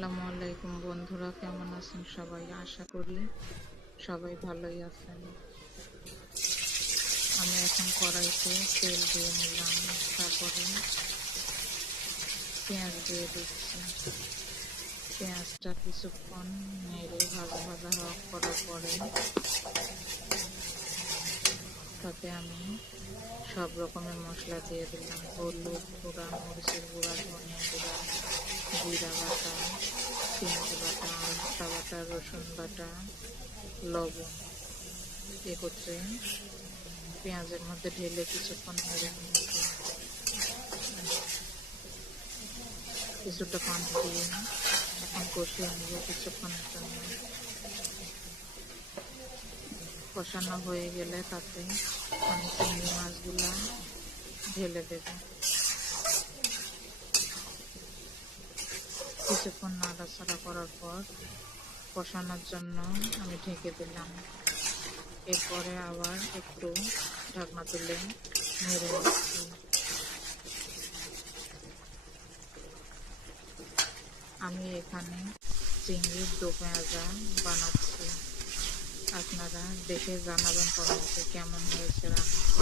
আসসালামু আলাইকুম বন্ধুরা, কেমন আছেন সবাই? আশা করি সবাই ভালোই আছেন। আমি এখন কড়াইতে তেল দিয়ে নিলাম, তারপরে পেঁয়াজ দিয়ে দিচ্ছি। পেঁয়াজটা কিছুক্ষণ নেড়ে ভাজা ভাজা করার পরে তাতে আমি সব রকমের মশলা দিয়ে দিলাম। হলুদ গুঁড়া, মরিচের গুঁড়া, ধনিয়া গুঁড়া, জিরা বাটা, পেঁয়াজ বাটা, আদা বাটা, রসুন বাটা, লবণ একত্রে পেঁয়াজের মধ্যে ঢেলে কিছুক্ষণ নেড়ে নিয়েছি। কিছুটা পানি দিয়ে এখন কষিয়ে নেব কিছুক্ষণের জন্য। কষানো হয়ে গেলে তাতে আমি চিংড়ি মাছগুলা ঢেলে দেব। কিছুক্ষণ নাড়াচাড়া করার পর কষানোর জন্য আমি ঢেকে দিলাম। এরপরে আবার একটু ঢাকনা তুলে নেড়ে নিচ্ছি। আমি এখানে চিংড়ির দো পেঁয়াজা বানাচ্ছি। আপনারা দেখে জানাবেন কমেন্টে কেমন হয়েছে রান্না।